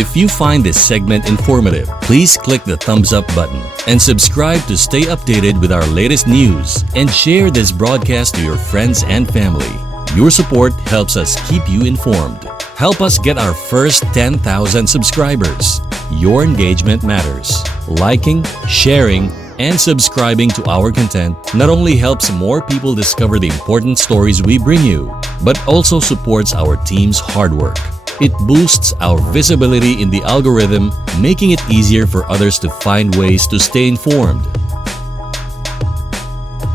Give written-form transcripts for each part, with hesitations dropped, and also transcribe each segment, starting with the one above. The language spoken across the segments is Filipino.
If you find this segment informative, please click the thumbs up button and subscribe to stay updated with our latest news, and share this broadcast to your friends and family. Your support helps us keep you informed. Help us get our first 10,000 subscribers. Your engagement matters. Liking, sharing, and subscribing to our content not only helps more people discover the important stories we bring you, but also supports our team's hard work. It boosts our visibility in the algorithm, making it easier for others to find ways to stay informed.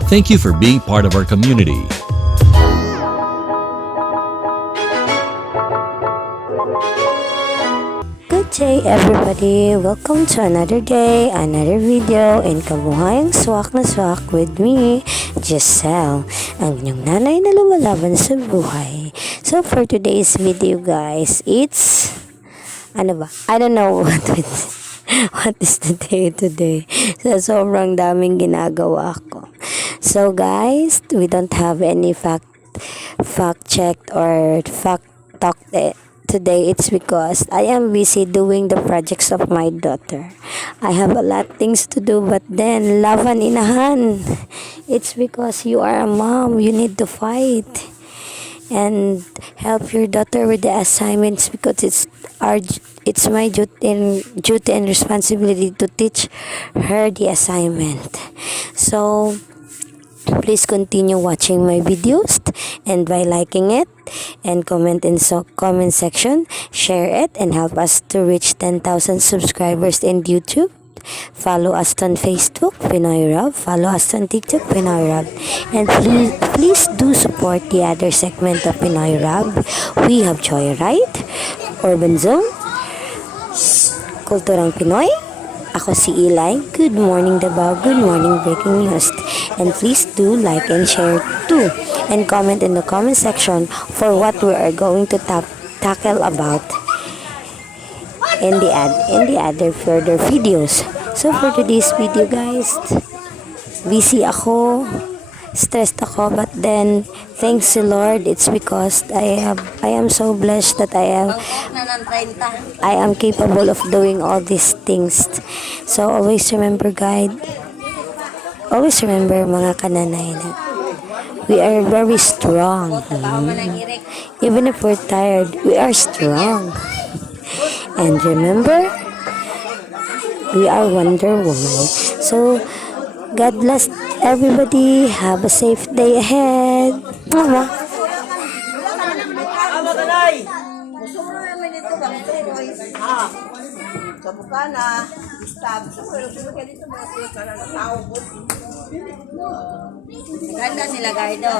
Thank you for being part of our community. Good day everybody! Welcome to another day, another video in Kabuhayang Swak na Swak with me, Giselle, ang inyong nanay na lumalaban sa buhay. So for today's video guys, it's I don't know what is the day today. So sobrang daming ginagawa ko. So guys, we don't have any fact checked or fact talk today. It's because I am busy doing the projects of my daughter. I have a lot of things to do, but then laban inahan. It's because you are a mom, you need to fight and help your daughter with the assignments, because it's my duty and responsibility to teach her the assignment. So please continue watching my videos, and by liking it and comment in comment section, share it, and help us to reach 10,000 subscribers in YouTube. Follow us on Facebook, Pinoy Rob. Follow us on TikTok, Pinoy Rob. And please do support the other segment of Pinoy Rob. We have Joyride, Urban Zone, Kulturang Pinoy. Ako si Eli. Good morning Davao. Good morning breaking news. And please do like and share too. And comment in the comment section for what we are going to tackle about in the other further videos. So for today's video guys, busy ako, stressed ako, but then thanks to Lord, it's because I am so blessed that I am capable of doing all these things. So always remember mga kananay na we are very strong. Even if we're tired, we are strong. And remember, we are Wonder Woman. So God bless everybody. Have a safe day ahead. Mama. Sa bukana, istab. Ganda sila guido.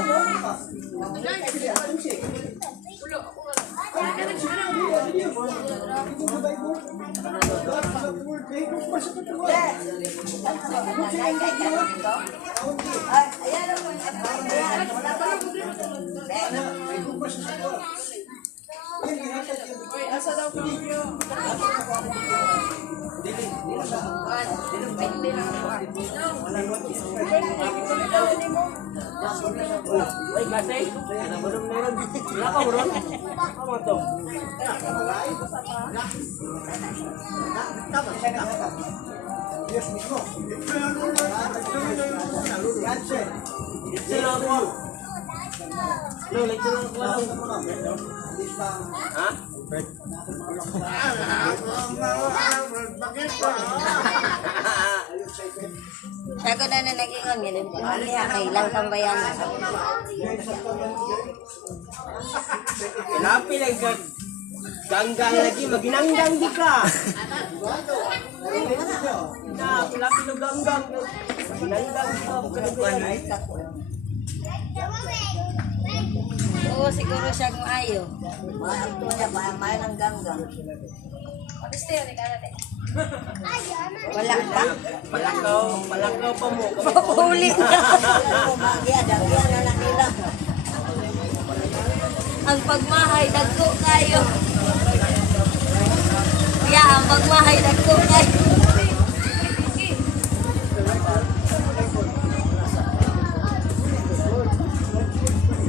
Ako na nagingon ngayon. Kay lang tambayan. Kenapa lang ganggang lagi maginanggang di ka? Nah, pulapi lo ganggang. Maginanggang di ka bukan. Oo, siguro siya kung ayo. Ito niya, mayan ng ganggang. Wala pa. Palakaw pa mo. Huli na. Dagyan na nila. Ang pagmahay, dagko kayo. Ang pagmahay, dagko kayo.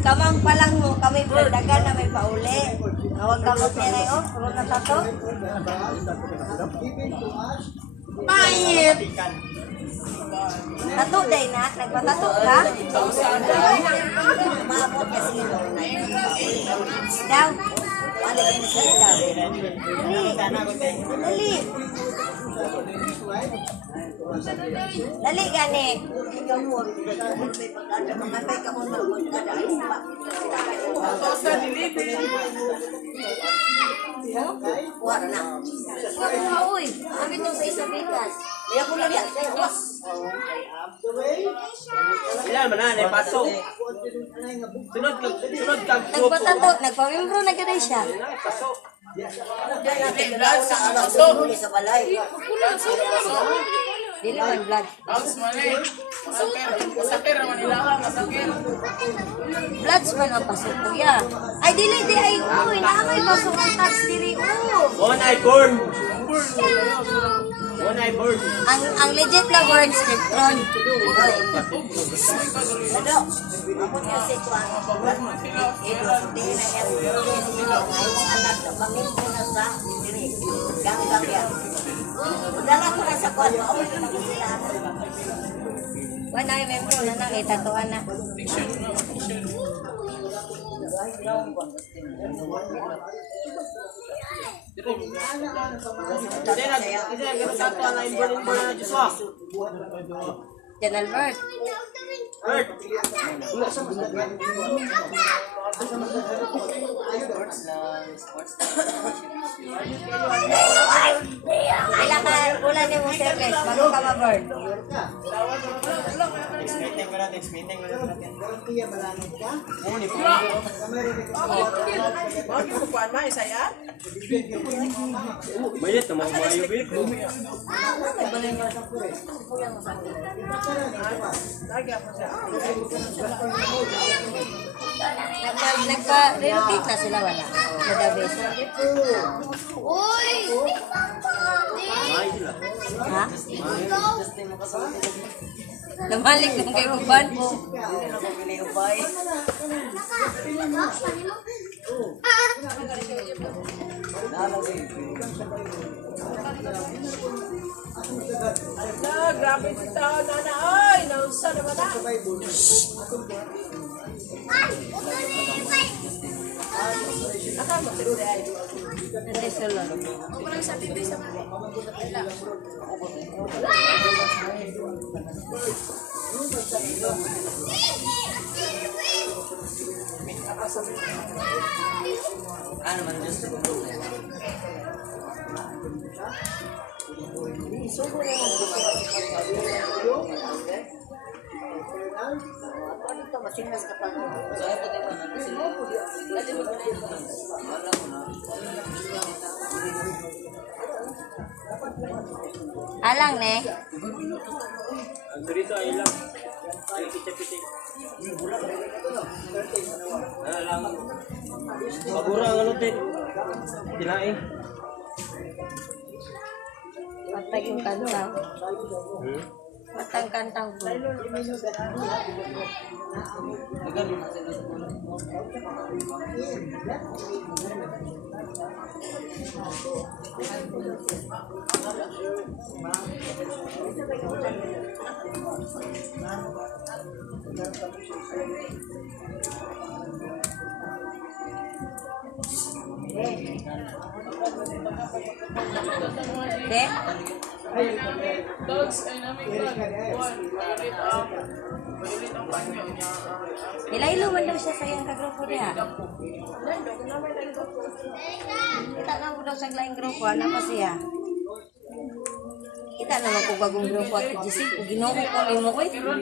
Kamang pa lang mo, kami dagan na may pauli. Awag gamot niya na yun. Puro na tato. Pangit! Tato day na. Nagpatato ka? Maabot kasi ito. Daw. Ano din siya daw? Dali. Dali gani. Ikaw mo. Mamatay ka mo magkadaan pa. Wala na. Uy, amin to sa isang bigas. Kaya ko lang yan. Kaya was. Ilan man na, paso. Sunod kag grupo. Nagpatato. Nagpamimbro na ganay siya. Paso. Dahil natin galaw sa alas sa sa balay. Dili man vlog. Vlogs man ang pasok kuya. Ay dili di ay uy, naamay pasok ang tax diri One eye burn. One eye burn. Ang legit na word spectron. Ano? Ako niya si Tuan. Ito, hindi na yan. Ngayon anak na pamilya ko na sa diri. Gang yan. Dala ko na sa kwan. Ako na sila. Wala ay membro na nang itatuan na. Jan Albert. Ilang ka ulan ni mo service bago ka ma-burn. Bayat naman mayo bit. Nagpa-relocate na sila wala. Madabes. Ha? Namalik nung kayo magban mo. Grabe si tao na na. Ay, nausa naman na. Nanti sulod. Ano man gusto ko. Alang ne. Ang dito ay lang. Ay pitik-pitik. Lang. Bagura ang ano din. Kinain. Patay yung kantang. Patang kantang po. De? Ilaylo man daw siya sa iyang kagrupo niya. Kita na mo daw sa laing grupo, ano pa siya? Kita naman kung bagong grupo at GC, kung ginoo ko ni mo ko eh. Di ba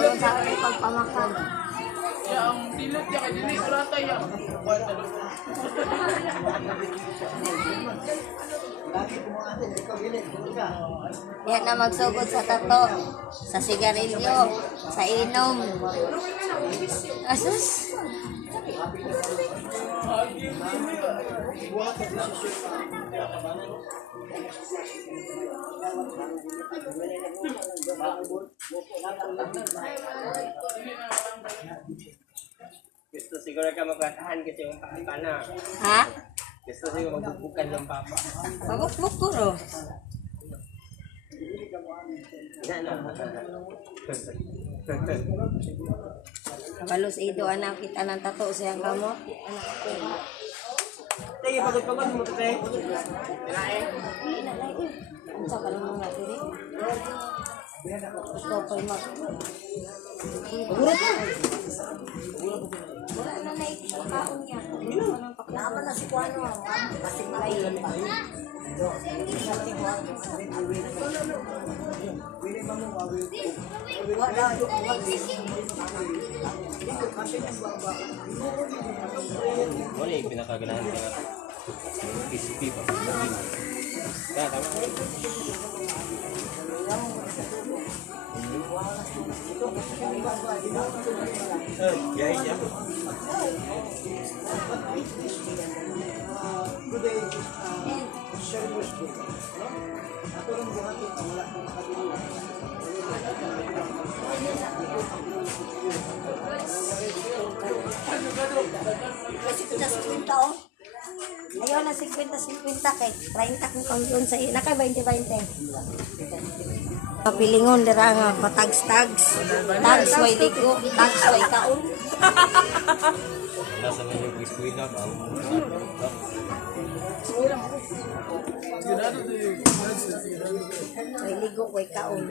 kung sa akin pagpamakan? Ya, ang dilot niya kay dili kulata ya. Yan na magsugod sa tato, sa sigarilyo, sa inom. Asus. Gusto siguro ka magkatahan kasi yung papa na. Ha? Gusto siguro magbubukan ng papa. Pagukbuk ko ro. Balos ido anak kita ng tato siyang kamot. Anak ko. Sige, pagod-pagod mo ito eh. Ang sa kalong mga diri. Ito ko mag. Gurot na. Wala na na ikaon niya. Naman na si Kuano, kasi malayon pa. Ano yung pinakaganahan ka natin? PCP pa. Kaya, tama. Yahin niya. Kasi pinasukinta oh. Ayaw na 50-50 kay 30 kung kaunti sa iyo. Naka 20-20. Kapilingon dira nga patags-tags. Tags way ligo, tags way kaon. Nasa na yung biskuit na ba? Way ligo way kaon.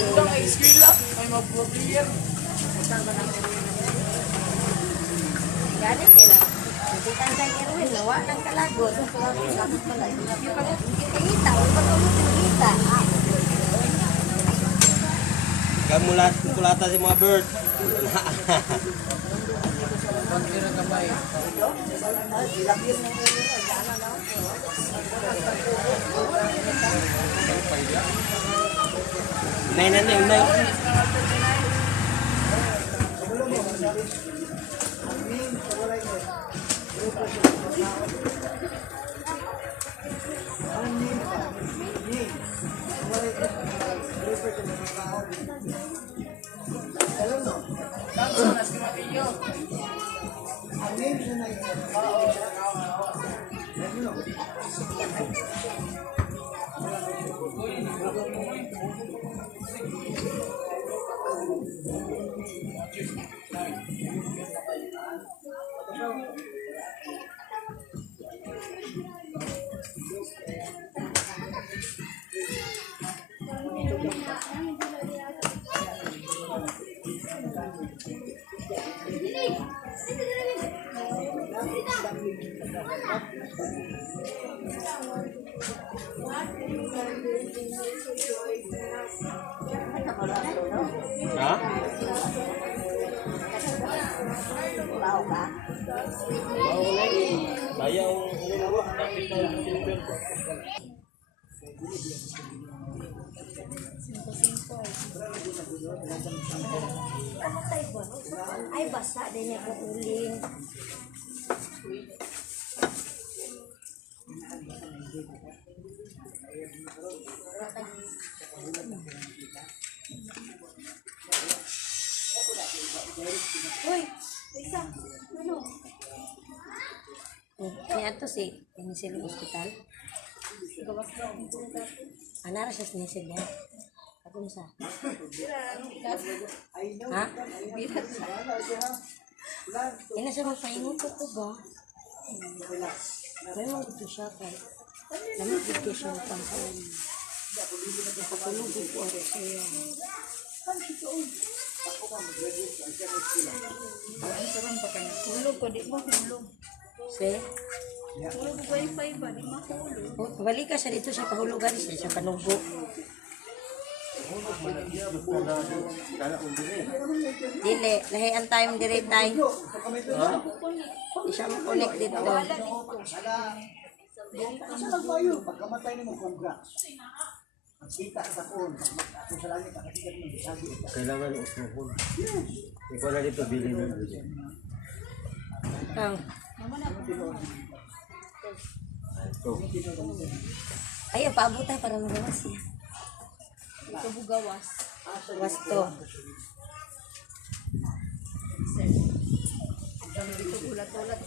Ito ang eskwela. May mag-probier. Gani kila. Kita sa Erwin nawa nang kalagot. Kita, wala kita. Kamulat, kulata si mga bird. Unay na na, unay. Ha? Bao ka? Bayaw, tapit na silver ko. Ay basa din niya ko uling. Uy, isa. Ano? Kaya to si Inisil Hospital. Anara siya sinisid niya. Ako sa. Ha? Ina siya magpaingon ko ba? Kaya mo dito siya kay. Lamig dito siya pang kaon. Kapulog ko ako siya. karon pa kanya. Hulog ko di mo hulog. Se, Hulog ko wifi ba di mahulog. balik ka siya dito sa kahulugan siya sa kanubo. Dili, lahian time dire time. Di siya makunik dito. Pagkamatay ni mo congrats. Kita sa phone. Kung sa langit nakasikat mo bisagi. Kailangan usuhon. Ikaw na dito bilhin mo. Ang Ito. ay paabot ta para magawas niya. Ito bugawas. Wasto. Ito ulat-ulat.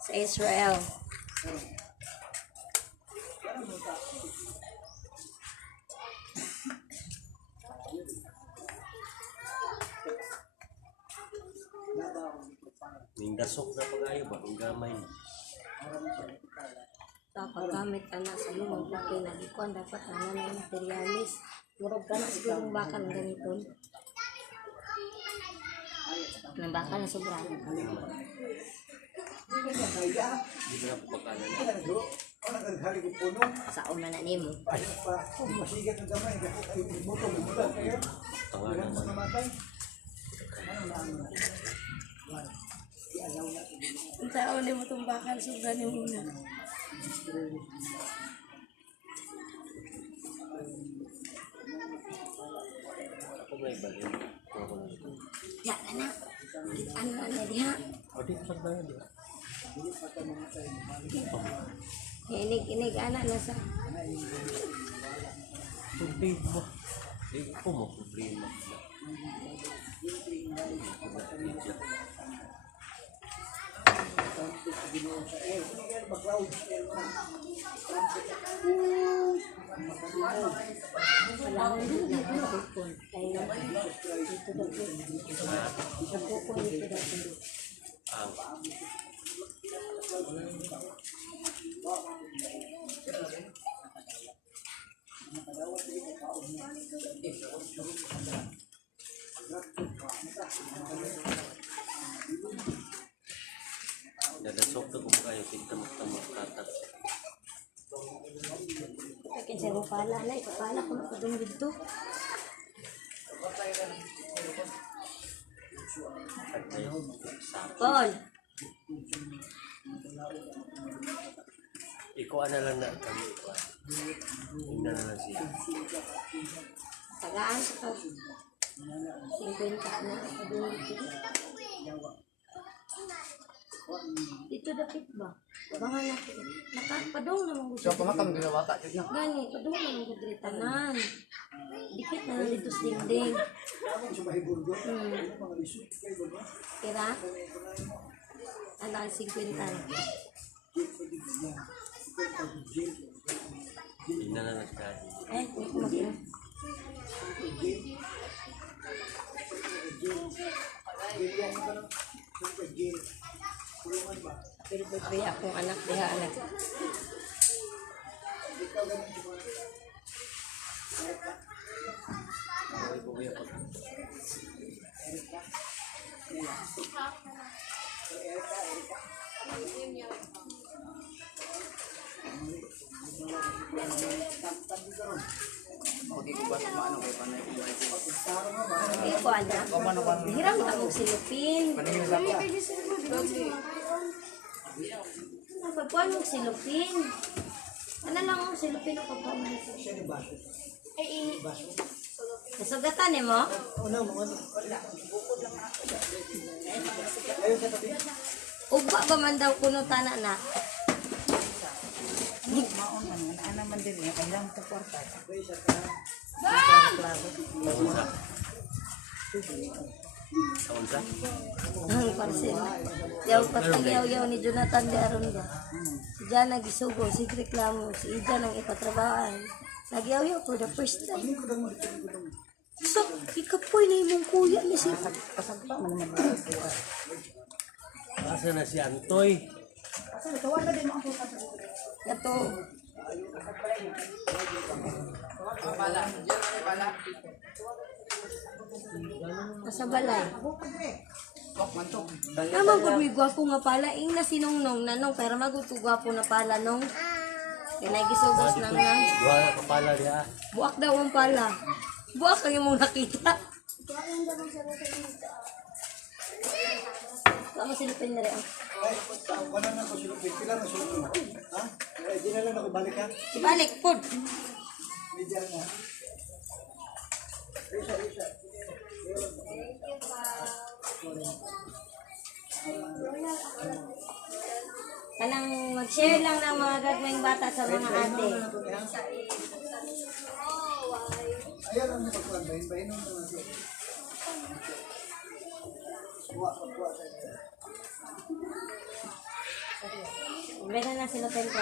Sa Israel. Ning dasok na pag-ayo ba? Ang gamay. Dapat gamit anak sa lumang laki na ikuan dapat ano na materialis. Murag ka na siguro ng bakal ng ganito. Ng bakal na sobra. Hindi na po pagkanan. Sa una na nimo. Masigat ng gamay. Tanganan man. Ang tao ni mo itong bakal, sobra ni muna. Ako may balin. Yan na. Ano na diha? O di pa ba yun? Inig anak na sa. Problema. Hindi ko mo problema. Wala mo din na kupon. Kaya dito daw po. Sa kupon dito daw po. Dadasok na kung kayo. Tigtamok-tamok katak. Akin siya mo pala na. Ikapala ko na kudong dito. Paul. Ikaw na lang na kami. Tingnan na lang siya. Tagaan sa pag 50 na kudong dito. Dito dapit ba? Baka nakapadong naman gusto. So, kumakam ginawa ka. Gani, padung naman ko diri tanan. Dikit na lang dito sa dingding. Kira? Ano ang 50? Tingnan na lang siya. Eh, kung kumakin. Pero bebe akong anak diha anak. Iko anak. Hiram ka mong silupin. Pagkuhan mong silupin. Ano lang mong silupin o pagkuhan mong silupin? Nasugatan eh mo? Ugba ba man daw kuno tana na? Ana man din ya kailang sa kwarta. Kaunsa? Ang parcel. Yaw patagyaw-yaw ni Jonathan de aron ba? Si Jana gisugo, si reklamo, si Ida nang ipatrabahan. Nagyaw-yaw for the first time. So, ikapoy na imong kuya ni si Pasagpa man naman. Asa na si Antoy? Ito. Sa balay. Naman ko gwapo nga pala. Ing na sinong nanong. Pero magutugwapo na pala nung. Kinagisugos na nga. Duha na kapala niya. Buak daw ang pala. Buak ang imong nakita. Kamu silipin na rin. Wala na ko silupin. Pila na silupin. Ha? Di na lang ako balik ha. Ibalik po. Medyan na. Kanang mag-share lang ng mga gagawing bata sa mga ate. Ayan ang napagkuhan. Bahin mo na natin. Kuha sa inyo. Meron na sila pen ko.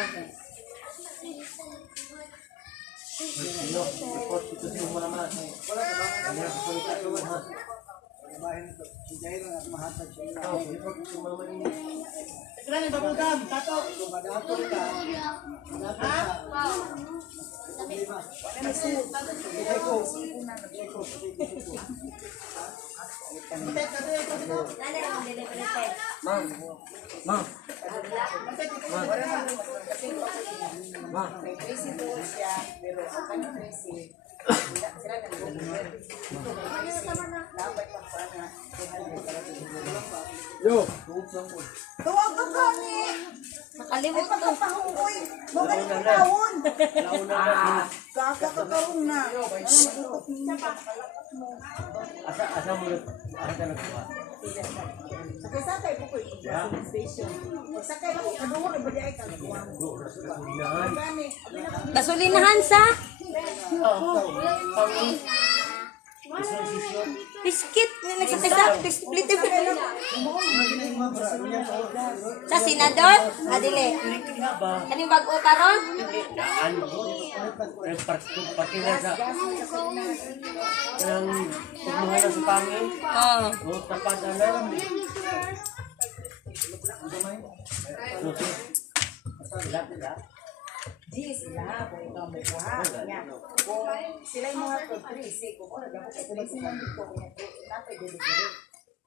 Wala ka ba? Ano na sa kulita ito ha? Bahin ito. Hindi lang at mahatag sa inyo. Kailan yung babulgam? Tato! Kung madapol ka, Nakalimot ko. Asa mo na. Asa na kuha. Sakay po ko station. Sakay po kadugo na budi ay kalkuan. Gani. Gasolinahan sa biskit. Nagsakay sa split. Sa senador? Adile. Kaning bago karon? Pakila sa ang pagmuhay sa pangin. Oo. O tapad alam. Di sila kung ikaw may kuha. Kung sila yung mga pag-trisi, kung ano, dapat ito ba sila dito, napay dito.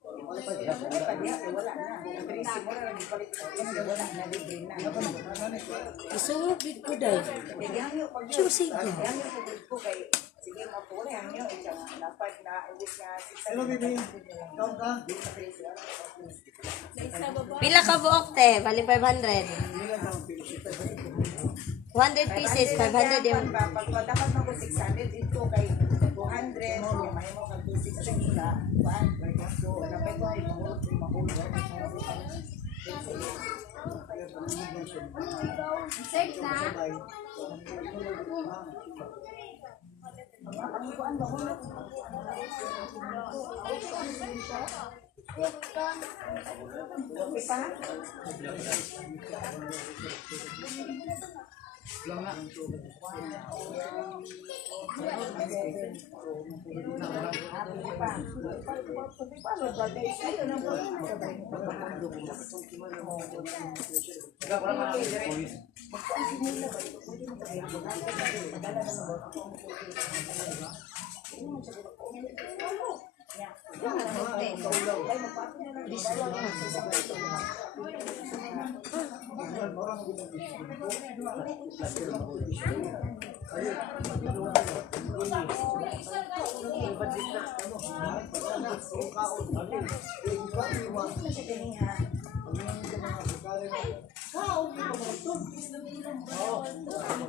Wala na. Ang trisi mo na, nagpalit na, wala na, libre na. Isungog gid ko dai. Choosy ko. Sige, mapuli ang nyo. Dapat na, ilis na, hello baby. Count ka? Pila ka buok te? Bali 500. 100 pieces, 500 yung dapat mo ko 600 dito kay 200 yung may mo kag 260 na so napay ko ay mahulog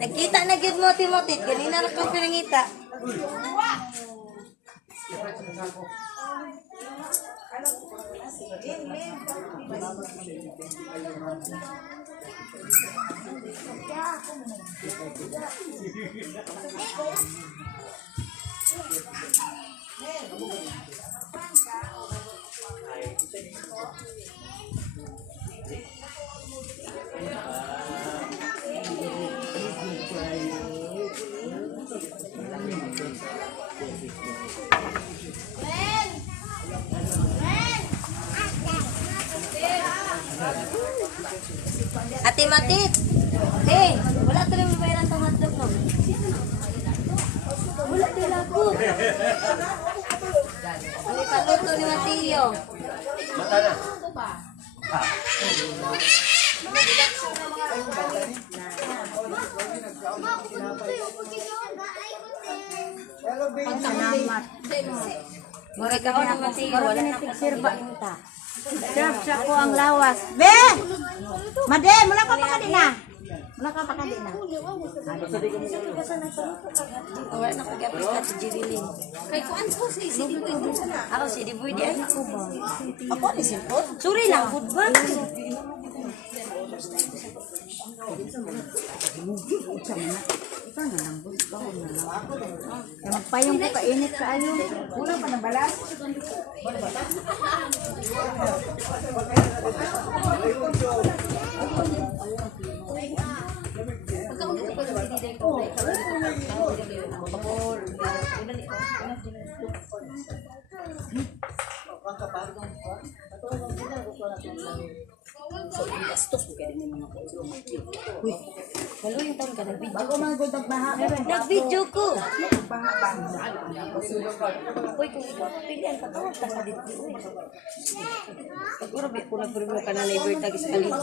Nagkita na gid mo Timotit, ganina ra ko pinangita. Ate Matit! Eh, wala tuloy mo bayaran tong hotdog, no? Wala tuloy lagot. Ang ipaluto ni Mateo. Salamat. Mura ka ni Mateo. Wala na Sirba inta. Serve siya ko ang lawas. Be! Made, mula ka pa ka din na. Mula ka pa ka din na. Wala na kagapos ka si Jirilin. Kay kuan ko si Diboy. Ako si Diboy di ay ako ba? Ako ni Simpot. Suri lang food ba? Magpayong ko kainit ka ayo. Wala pa nang balas. Walo yung taon ka nag-video. Bago man gud nagbaha. Nag-video ko. Baha pa. Uy, kung ikaw pilihan ka, tawag ka sa dito. Uy. Siguro, kung nag-preview ka na labor tagis kalit.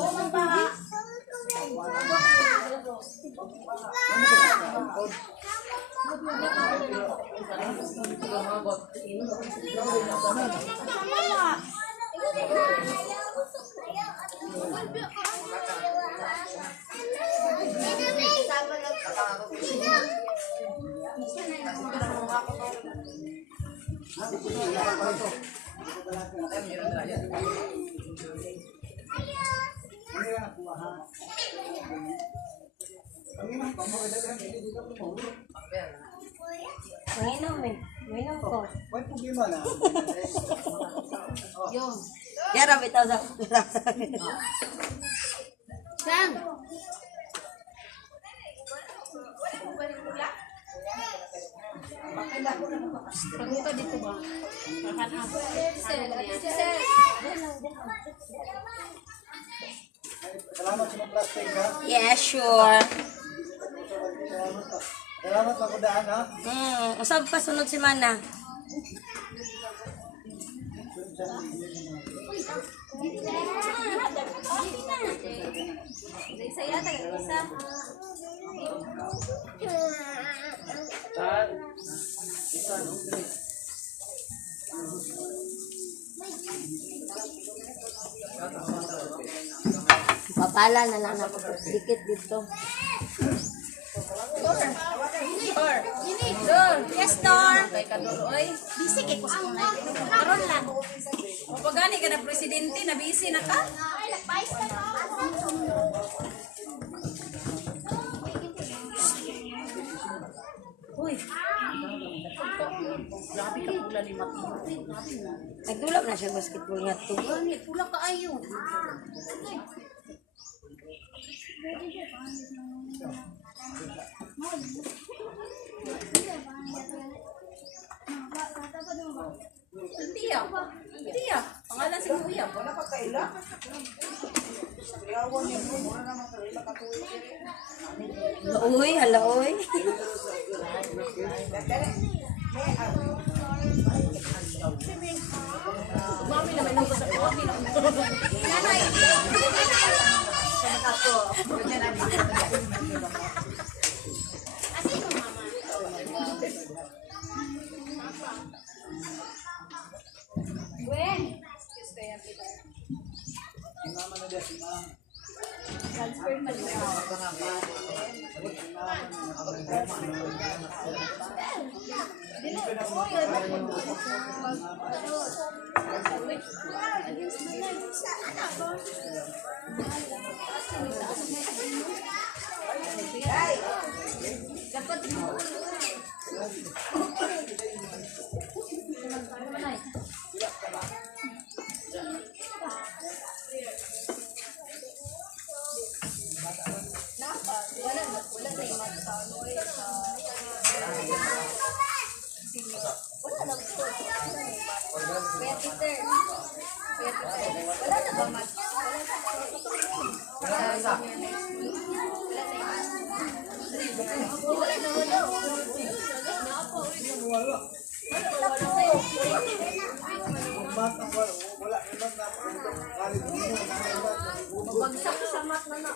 Manginom eh. Manginom ko. May problema na. Yara, bitaw sa... Sang. Pagmuka dito ba? Salamat sa mga plastic ha. Yeah, sure. Salamat sa kudaan ha. Usab pa sunod si Mana. Papala na lang ako dikit dito. Yes, Dor. Kay Kaduloy. Busy kay kusang na. Karon lang. O pagani ka na presidente, na busy na ka? Uy. Grabe ka pula ni Mati. Nagdulap na siya basketball nga to. Pula ka ayo. Tiya. Tiya. Pangalan si Kuya. Wala pa kaila. Uy, hala uy. Mami na may nungko sa kopi. Nanay. Bagsak sa mat na na.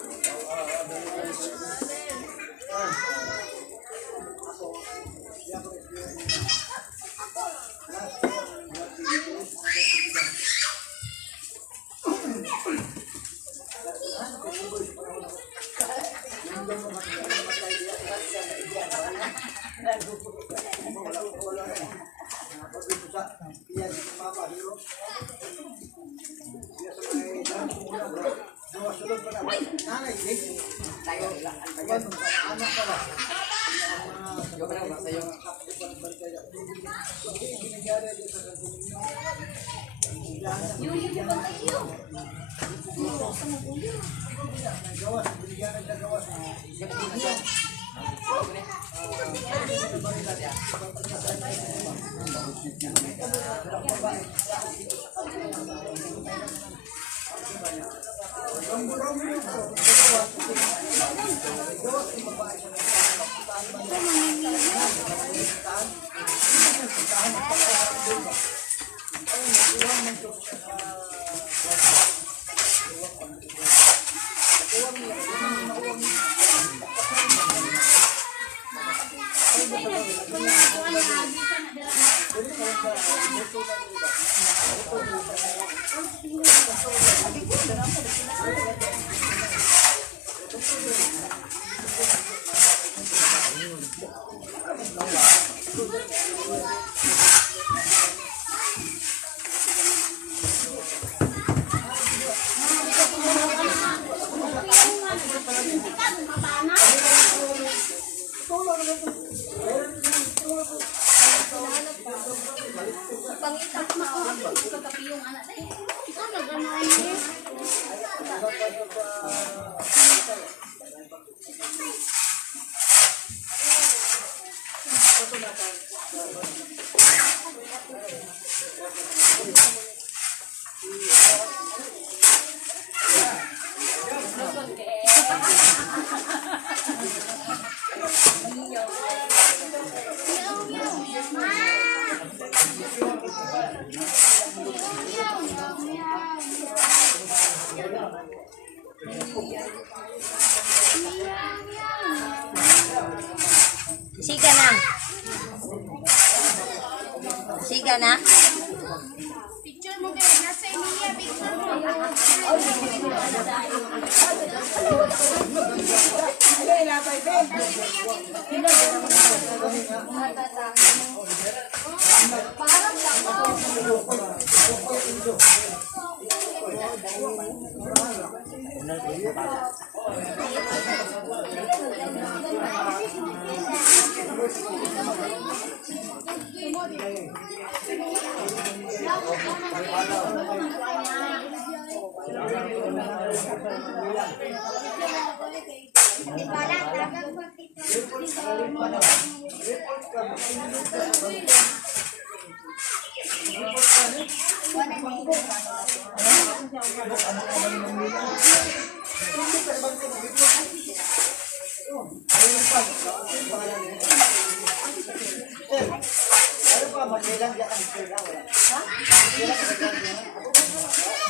Siga na. Siga na. Picture mo kayo. Nasa iniya, picture mo.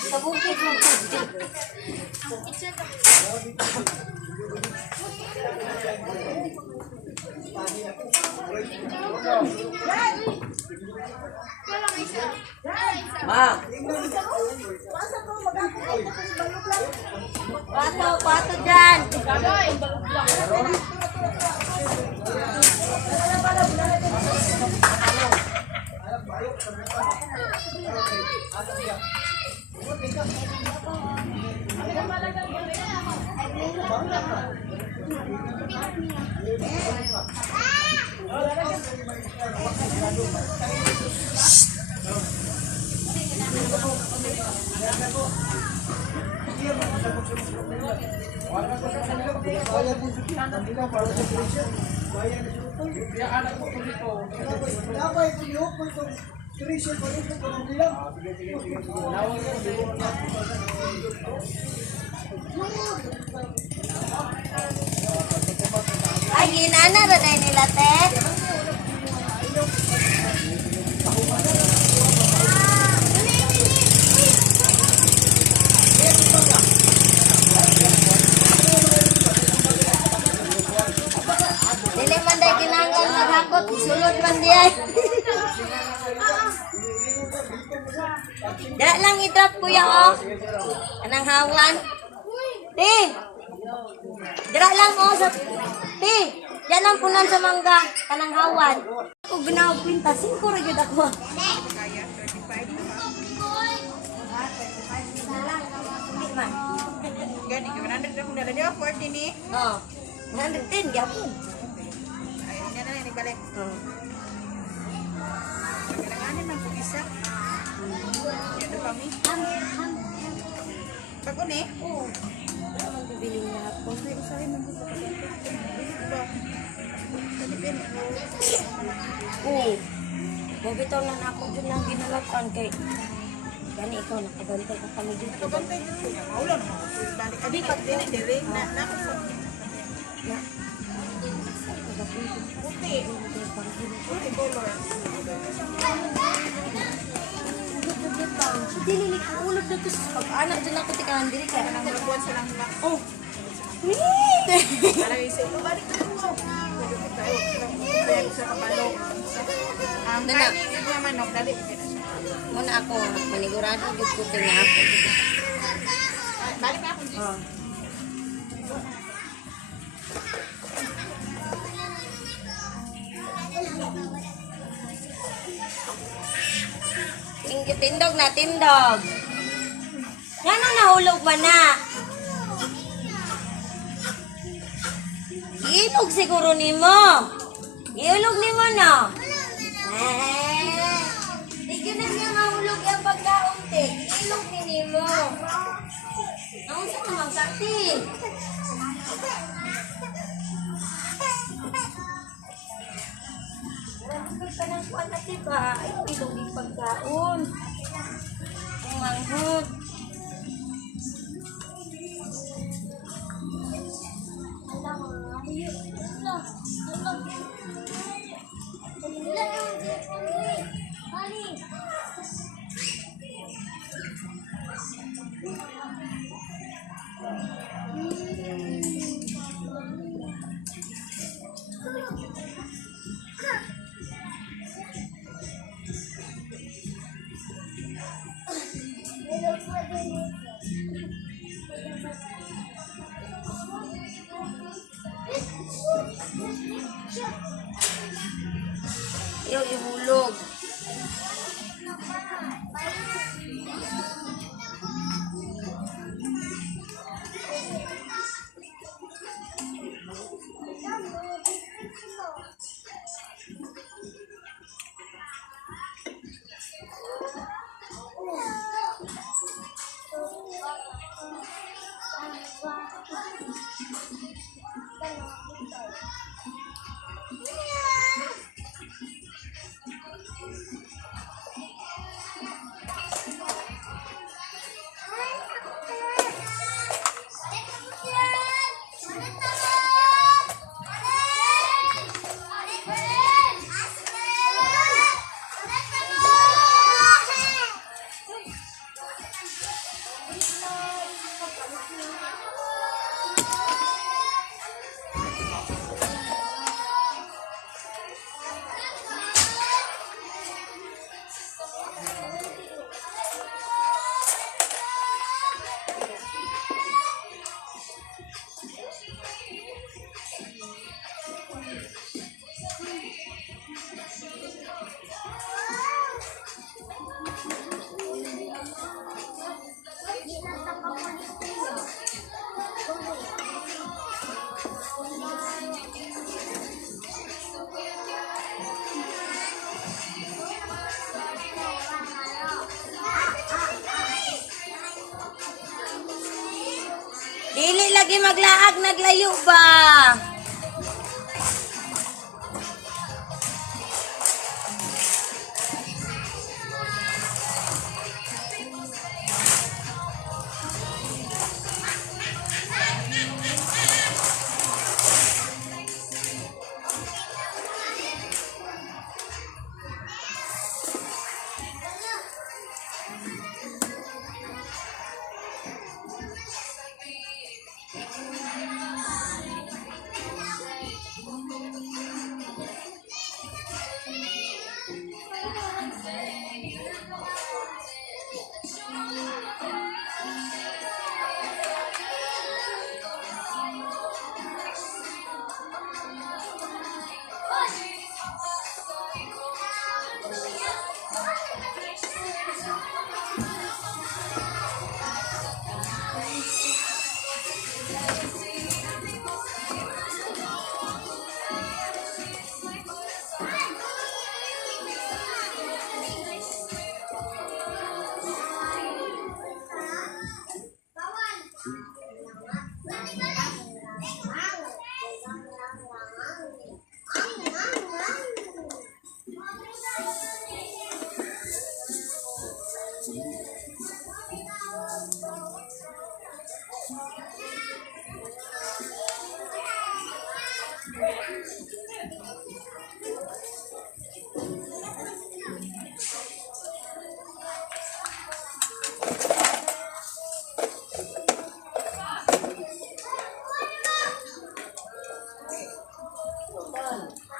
Sa bukid mo. Pato dyan. ginana ra dai nila te. Dili man day kinanglan maghakot, sulod man diay. Dala lang i-drop kuya oh. Anang hawan. Ti. Dala lang oh sa ti. Yan ang punan sa mangga, kanang hawan. Ako ginawa pintasin ko ra gyud ako. Gani, 100 na kung dala niyo, 40 ni. Oh. 110 gyapon. Ayun, yan na, nagbalik. Oh. Kailanganin man kung isa. Yan na kami. Pag uni, Oh. Ano bibili niya ako? usahin mo sa kapatid. Diba? Talipin. Oh. Mabitaw na ako dun lang ginalapan kay gani ikaw nakabantay ka kami dito. Kabantay dito. Maulan mo. Balik. Adi, pag dili, na ako sa puti. Puti color. Dili ko ulog dito sa pag-anak dyan ako tikahan dili ka. Anong labuan sa lang ba? Oh. Alay sa ito, balik na mo. Pwede ko tayo. Pwede sa kabalo. Ang Dala. kanin niya manok, dali. Muna ako manigurado gud ko tinga ako. Balik na ako. Oh. Tindog na tindog. Ngano nahulog man na? Ilog siguro nimo. Iulog nimo no. Di na niya mahulog yung pagkaon te. Ilog ni nimo. Ang sa naman kati. Marami ka ng kuwan na diba? Ay, ilog yung pagkaon. Ang manghot. Ayaw ihulog. Dili lagi maglaag, naglayo ba?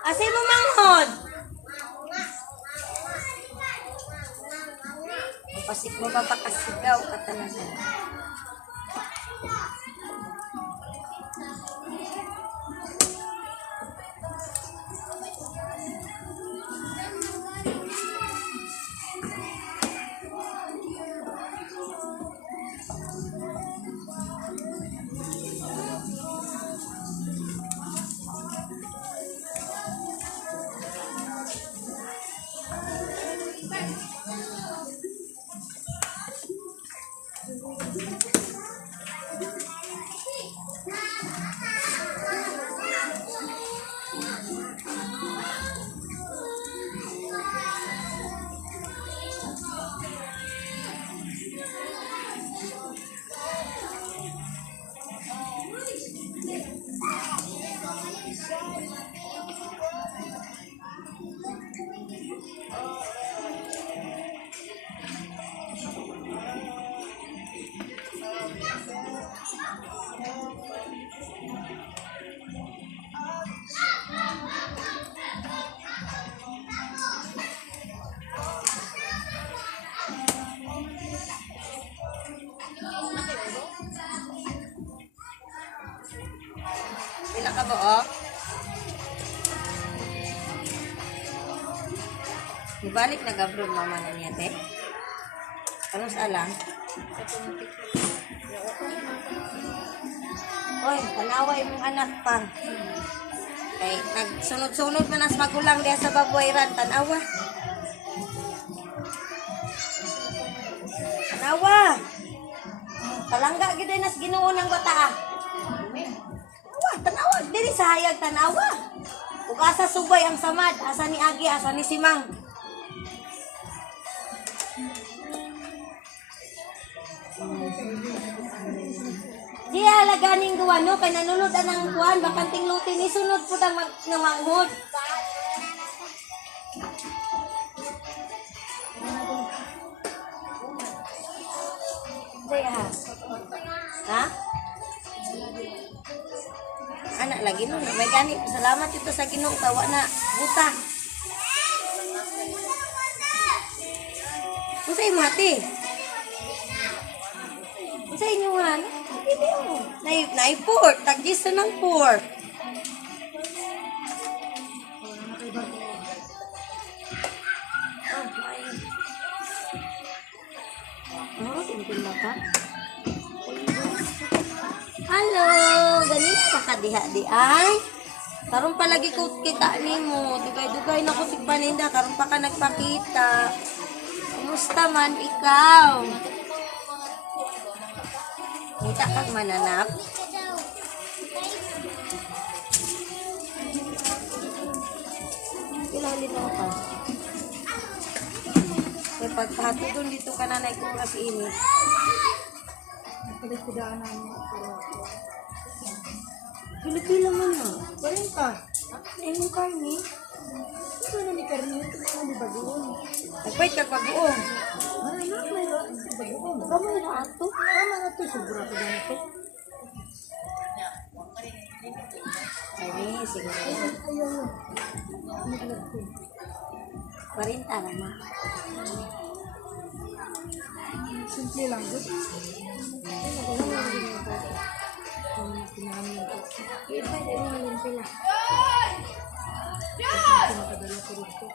Asay mo manghod. Pasik mo papakasigaw ka talaga. Pila ka ba, oh? Ibalik na gabrod mama na niya, te. Ano sa alang? Oy, tanaway mong anak pa. Kay, nagsunod-sunod man as magulang diya sa babuayran. Tanawa. Tanawa. Palangga gid nas Ginoo ng bata. Tanawa, diri sa hayag tanawa. Ug asa subay ang samad, asa ni Agi, asa ni Simang. Di alaganing guwano kay nanunod anang kuan bakanting lutin ni sunod pud ang manghod. Daya. Ha? Anak lagi no, may gani. Salamat ito sa Ginoo tawa na buta. Unsay mo ati? Unsay inyo han? Nay pork, tagis ng pork. Tingin ka? Halo, ganito pa ka diha di ay. Karon palagi ko kita nimo, dugay-dugay na ko sig paninda, karon pa ka nagpakita. Kumusta man ikaw? Kita kag mananap. Kilali mo pa. Kaya pagpahato doon dito ka na naikuras ini. Kulit-kudaan namin. Pila-pila mo na. 40. Ay mo karni. Ito na ni Karni. Ito na ni Bagoon. Nagpait ka pag-uong. Ay, nak, may Bagoon. Kamay na ato. Tama na ito. Sobra ko ganito. Ay, sige. Ayaw mo. Naglag ko. 40 naman. Simple lang. Good. Ay, nagawa mo rin ito. Pinahamin ko. Iba din naman sila. Pinakadala ko rito.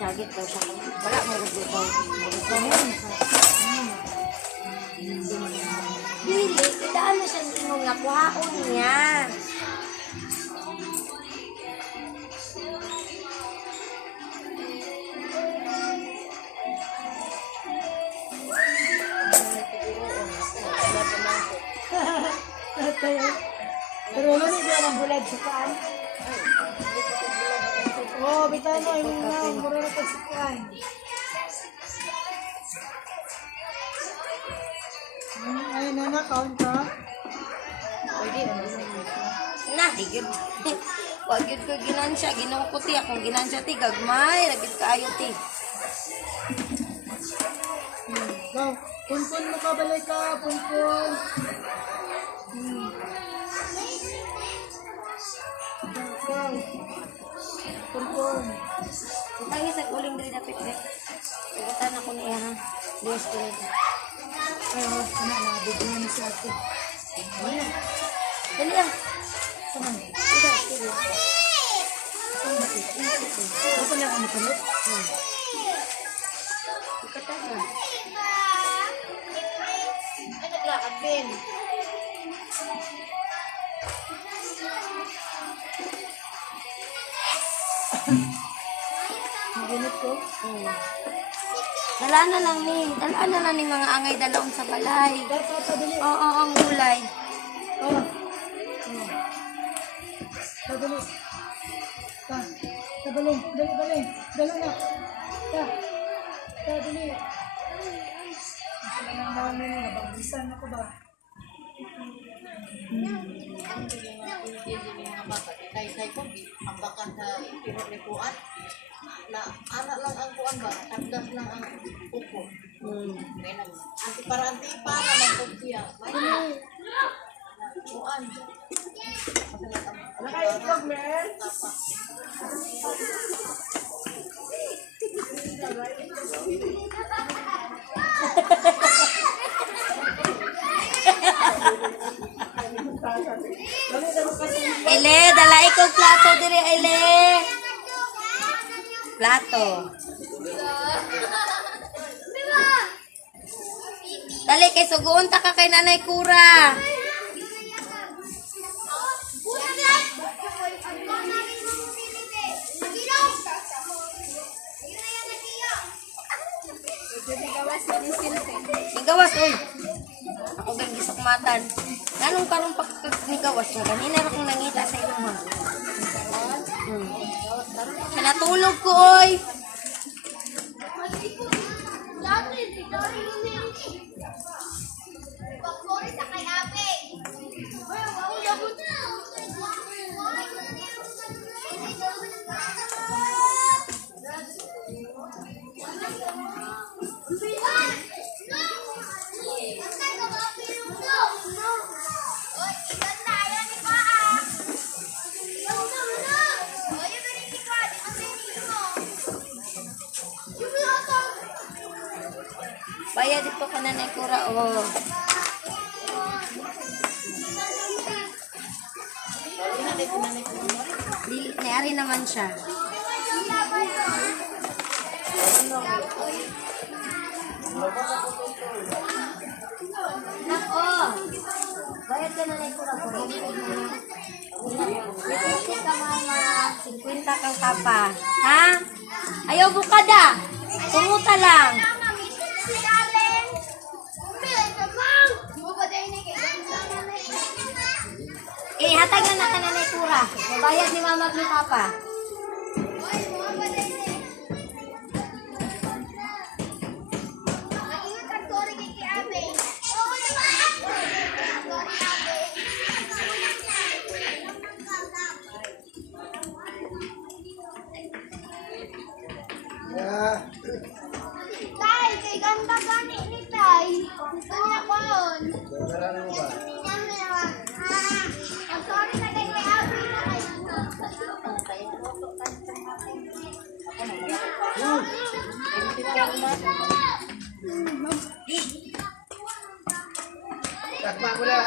Sagit daw siya. Wala mo gusto ko. Dili, idaan mo siya sinong nakuhaon niya. Pero wala na siya ng bulag sa kaan. Oo, bitawan mo. Yung mga mura na sa kaan. Ayun na, na-count ka. Na, higit. Wag yun ko ginansya. Ginawa ko ti. Akong ginansya ti. Gagmay. Lagit ka ayo ti. Go. Punpun mo ka, balay ka. Punpun. Go. Punpun. Utangin sa uling diri dapit eh. Igutan ako niya ha. Diyos ko nito. Ay, oh, nabigyan na si ate. Dali lang. Saan? Ito, ito. Ako na ako napalit. Ikataga. Ay, naglakad din. Maginit ko. Dalaan na lang ni mga angay dalaon sa balay. Padali. Oo, ang gulay. Oh. Padali. Ta. Tabalong. Dali. Dalo na. Ta. Dali. Ang dami na. Nabangisan ako ba? Tay ko, ang bakan sa pinagripuan. Na anak lang ang kuan ba? Tagdas lang ang upo. Kaya nang para ng pagsiya. May kuan. Nakaipag, man. Ele, dalay ko plato dire, Ele. Plato. Dali, kay sugoon ta ka kay Nanay Kura. Nigawas, oy. Ako bang gisukmatan. Ganong karong pagnigawas niya. Ganina na kong nangita sa iyong ha. Kanatulog ko, oy. Bayad dito ka Nanay Kura, oh. Nayari naman siya. Nako! Bayad ka Nanay Kura, oh. 50 ka mama, 50 kang papa. Ha? Ayaw bukada. Kumuta lang. Hatag na ka Nanay Kura. Bayad ni mama at ni papa. Tay, kay ganda gani ni Tay. Kanya ko yun. Ang sorry na kay Abby na kay Takma mo na.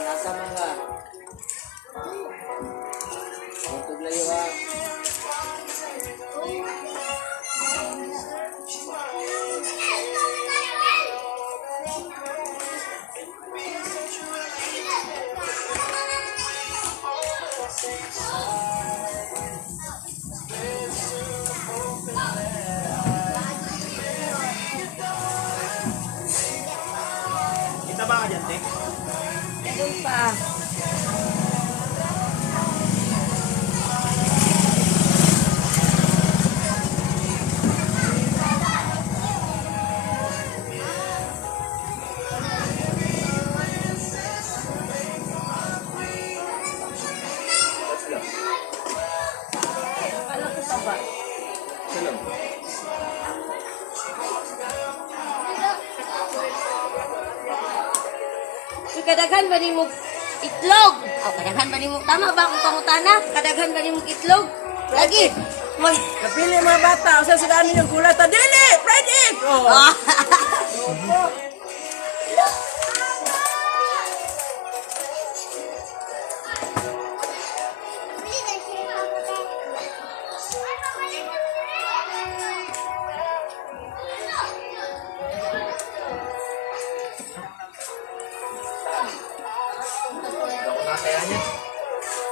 Nasa mga. Untuk layo ha. Kita ba ka dyan, Tek? Doon pa. Ano ko pa ba? Salam. So, kadaghan ba ni mo itlog? O, kadaghan ba ni mo, tama ba akong pangutana? Kadaghan ba ni mo itlog? Lagi. Mag... Napili mga bata, usa sila amin yung gulat. Dili! Fried egg! Oh.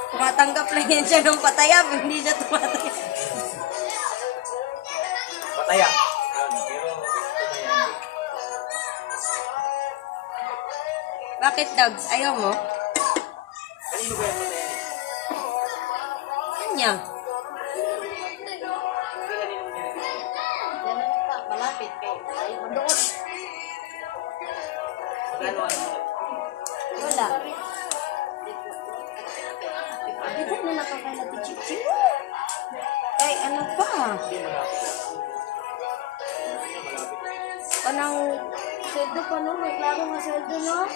Tumatanggap lang yan siya ng patayab, hindi siya tumatayab. Pataya. Bakit, Dogs? Ayaw mo? Kanino ba yan? Kanya. Malapit kay. Doon. Magkano ano? Wala. Ito na nakakala si Chichi. Ay, ano pa? Kanang sweldo pa no? May klaro nga sweldo no?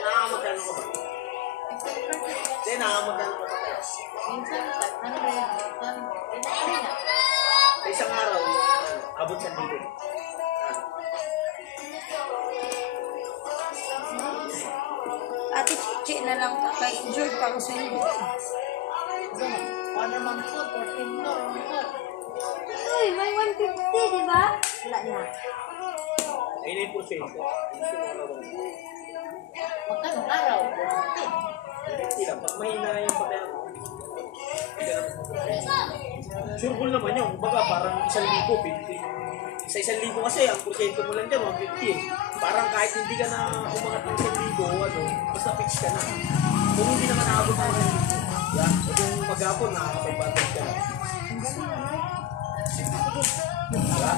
Nakamagkano ka ba? Hindi, nakamagkano ka ba? Sa isang araw, abot sa dito. Ate Chichi na lang kay injured pang sweldo. Ano man po, 14 to. Uy, may 150, di ba? Wala na. Ayun yung porsyento. Magkano araw? Hindi lang, pag mahina yung papel mo. Sure naman yun. Kumbaga, parang 1,000, 50. Sa 1,000 kasi, ang porsyento mo lang dyan, 150 eh. Parang kahit hindi ka na umangat ng 1,000, ano, basta fix ka na. Kung hindi naman nakabot ng 1,000, yan. So, kung maghapon, nakakapag-budget ka na. Diba?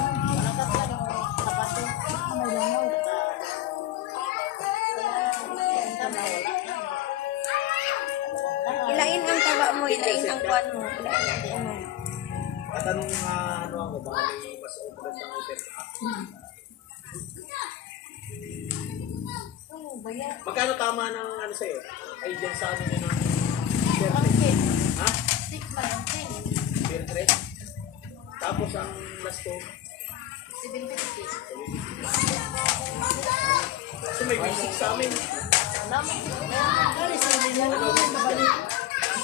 Ilain ang taba mo, ilain ang kwan mo. Ilain ang kwan mo. At anong ano ako, baka may mas umagas ng hotel ka. Magkano tama ng ano sa'yo? Ay, dyan sa ano nyo ng share ha? 6 Share trade? Tapos ang last ko? 750. So may basic sa amin.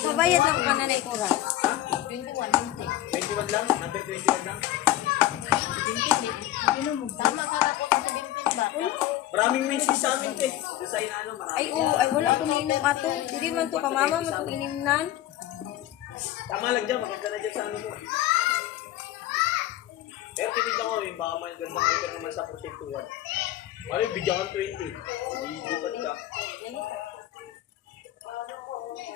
Mabayad lang ka na na ikura. 21. 21 lang? Number 21 lang? Tama ka na po sa 17 ba? Maraming message sa amin eh. Design ano, marami. Ay, oo, ay wala ko niinom ato. Hindi man to kamama man itong inimnan. Tama lang dyan, maganda na dyan sa ano mo. Pero titignan ko eh, baka may gandang hotel naman sa prosyektuhan. Ano yung bigyan kang 20? Lipat ka.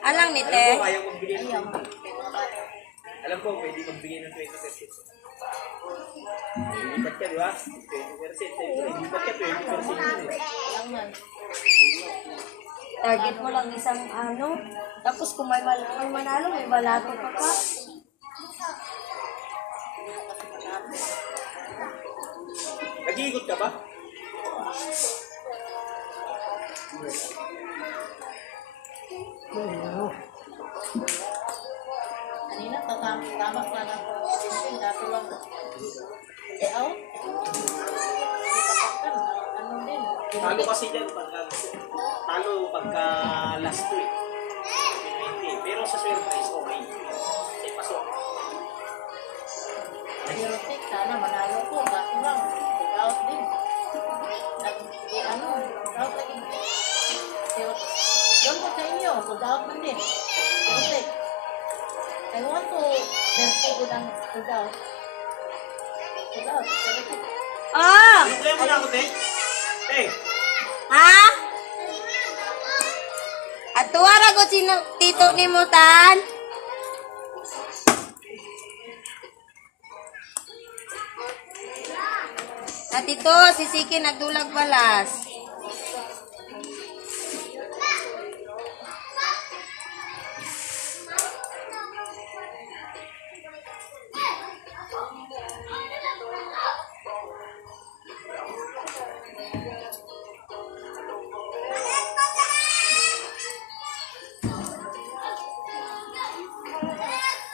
Alang ni Alam te. ko, kaya magbigay ng 20. Alam ko, pwede magbigay ng 20%. Lipat ka, di ba? 20%. Lipat ka, 20% yun eh. Target mo lang isang ano. Tapos kung may manalo, may balato pa pa. Nag-iikot ka ba? Kanina, tama ka na po. Dato lang. Eh, out. Ano din? Talo kasi dyan talo pagka last 2 eh. 20. Pero sa surprise, okay. Kasi pasok. Pero tek, sana manalo ko. Dato lang. Out din. Ano? Out lagi. Pero, doon ko sa inyo. Out man din. Pero tek, I want to vertigo ng out. Out. Pero tek, Oh! Play mo na ako, te. Te. Ha? At tuwara ko sino tito ni Mutan. At ito, si Siki nagdulag balas.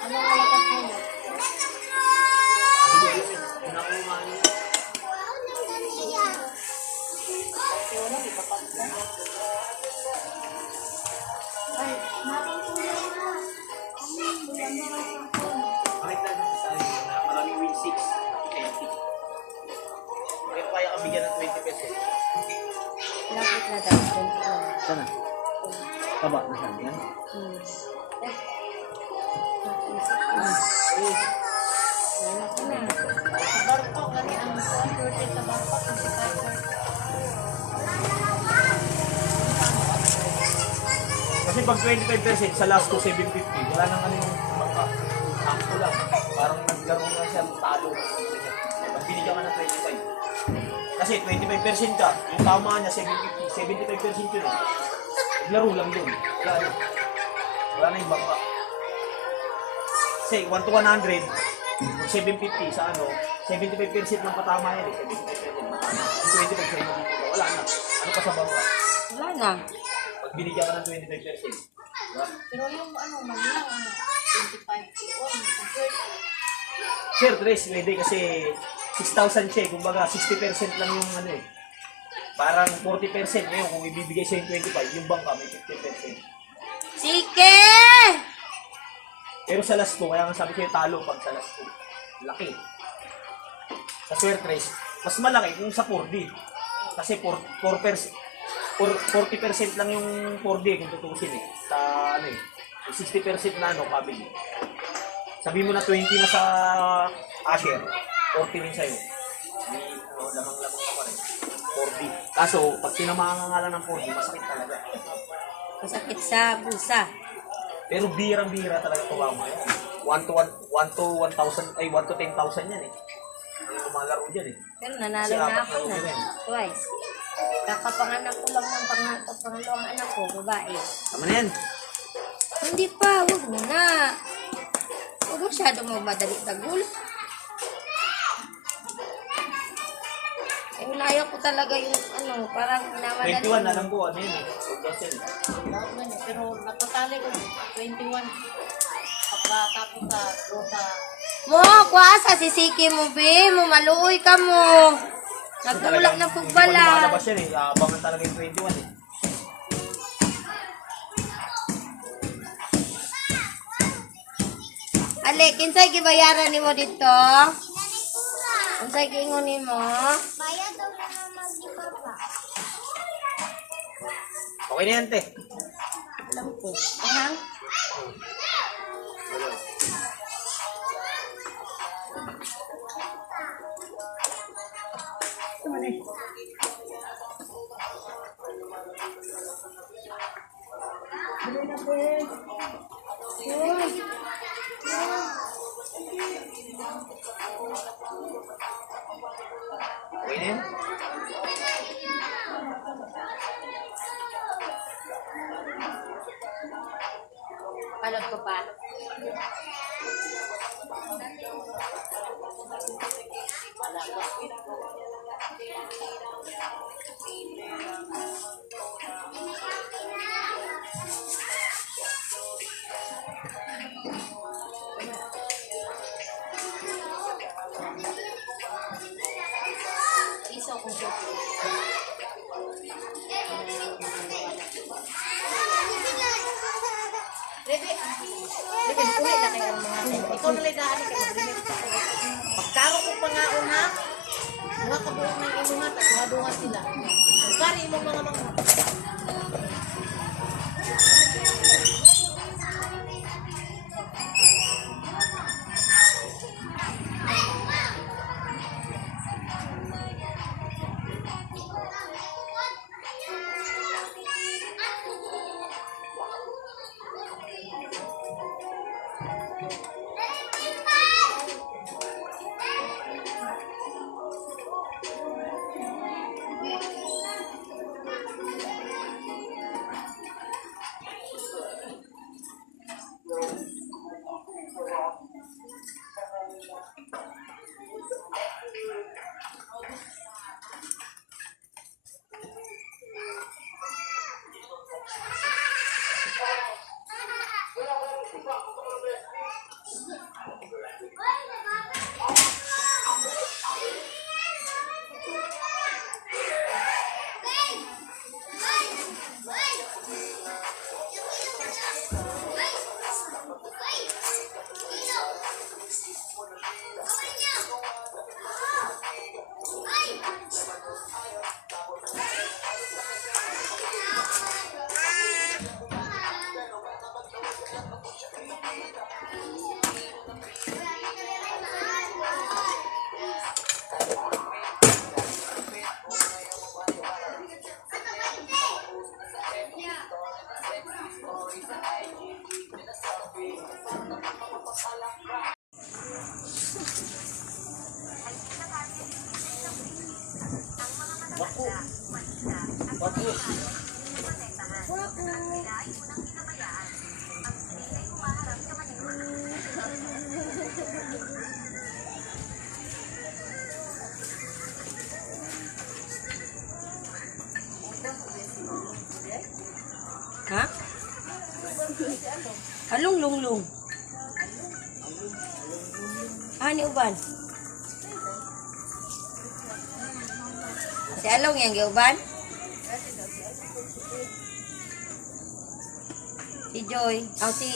ano ang lakas mo? Bakit lang sa maraming win 6, 20. Pero kaya ka bigyan ng 20 pesos. Lapit na daw. Sana. Taba na siya. Yan. Barko, gani ang 130 sa barko, 25. Kasi pag 25% sa last 2, 750, wala nang ano yung bangka. Takto lang. Parang naglaro na siya, talo. Pag binigyan ka ng 25. Kasi 25% ka, yung tama niya 750, 75% yun. Naglaro lang yun. Wala na yung bangka. Kasi 1 to 100, 750 sa ano, 75% ng patama yan eh. 75% matama. Yung 25% sa inyo dito, wala na. Ano pa sa bangka? Wala na. Pag binigyan ka ng 25%. Diba? Pero yung ano, maglang ang 25 on, Sir, Tres, pwede kasi 6,000 siya eh. Kumbaga, 60% lang yung ano eh. Parang 40% ngayon kung ibibigay sa yung 25, yung bangka may 50%. Siki! Pero sa last 2, kaya nga sabi ko yung talo pag sa last 2. Laki. Sa Sir Tres, mas malaki kung sa 4D. Kasi 40% lang yung 4D kung tutusin eh. Sa ano eh. 60% na ano, kabili. Sabi mo na 20 na sa Asher, 40 rin sa'yo. May ano, lamang-lamang ka pa rin. 4D. Kaso, pag tinamahan nga lang ng 4D, masakit talaga. Masakit sa busa. Pero birang-bira talaga tumama yan. 1 to 1,000, ay 1 to 10,000 yan eh. Ang lumalaro dyan eh. Pero nanalo Kasi na apat ako na na. rin. Twice. Kakapanganak ko lang ng pangalawang anak ko, babae. Tama na yan. Hindi pa, huwag mo na. Huwag masyado magmadali tagul. Ay, unaya ko talaga yung ano, parang namadali. 21, alam ko ano yun eh. Pagdasin. lahat na niya. Pero napatali ko 21. Pagkatapos sa Rota, Mo, kwasa, sisiki mo, be. Mo, maluoy ka mo. Nagtulak na Hindi pa pugbala. lumalabas yan eh. Abangan talaga yung 21 eh. Ale, kinsay gibayaran nimo dito? Unsay giingon nimo? Bayad daw na naman si Papa. Okay na yan, te. Alam ko. Ahang? Okay na yan. Palad ko pa. Rebe, kulit na kayo ang mga ikaw na lang daan kayo mag-remit sa pagkaro ko pa nga ha, mga kabuok ng imungat at madunga sila. Kari mo mga mga Ha? Along lunglung. Ani uban? Si Along yang giuban? Si Joy, si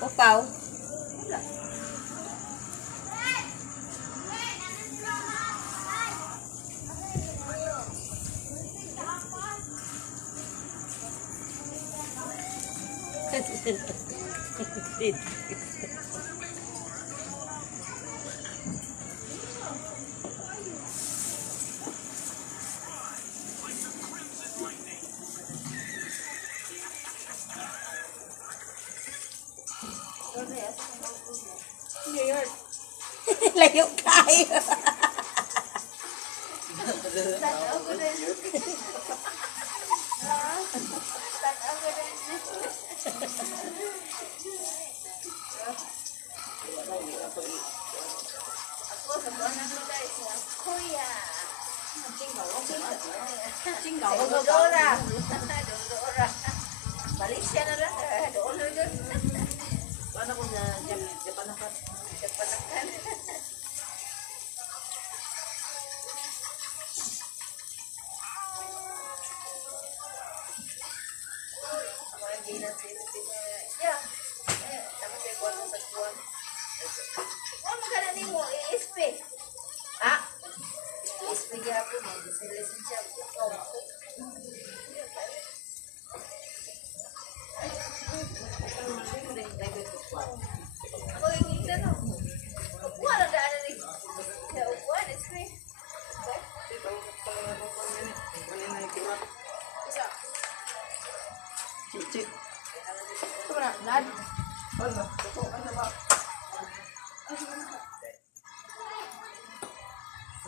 Upaw. Layo kayo. Dodora. Malaysia na lang. Doon na doon. Paano ko na Japanakan? Japanakan. Ako ang gina ya. Sama saya buat sesuatu. Oh, magkano ni mo? ISP. Ah? ISP ya po. Mag-selesin siya. Ako yung ngita no. Wala na ano rin. Kaya upuan, ISP. Isa. Cicit. Ito na, Nad.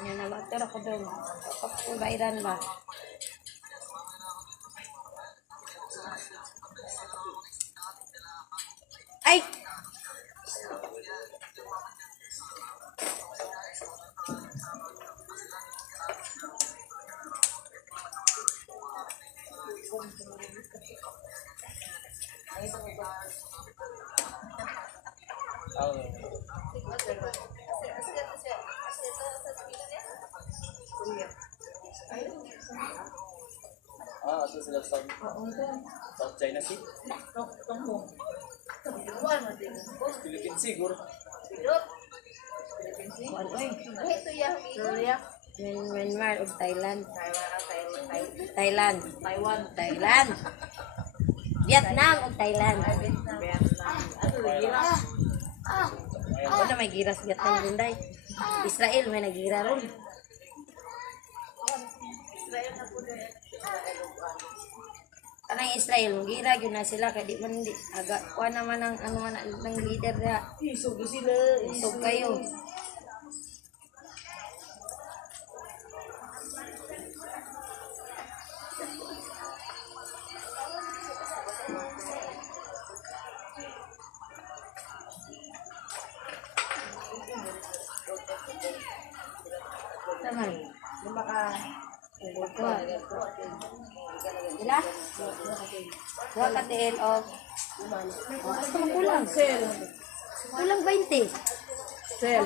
Yan na water ako doon. Pagbayran ba? Ay! sa South China Sea. Philippines siguro. Myanmar ug Thailand. Thailand. Thailand. Vietnam ug Thailand. Wala may giras Vietnam din day. Israel may nagira ron. Kanang Israel, magira gyud na sila kay di man di aga kuha naman ang ano man ng leader da. Isog sila. Isog kayo. Naman. Ila? Dua ka TL of kulang. Kulang 20. Sel.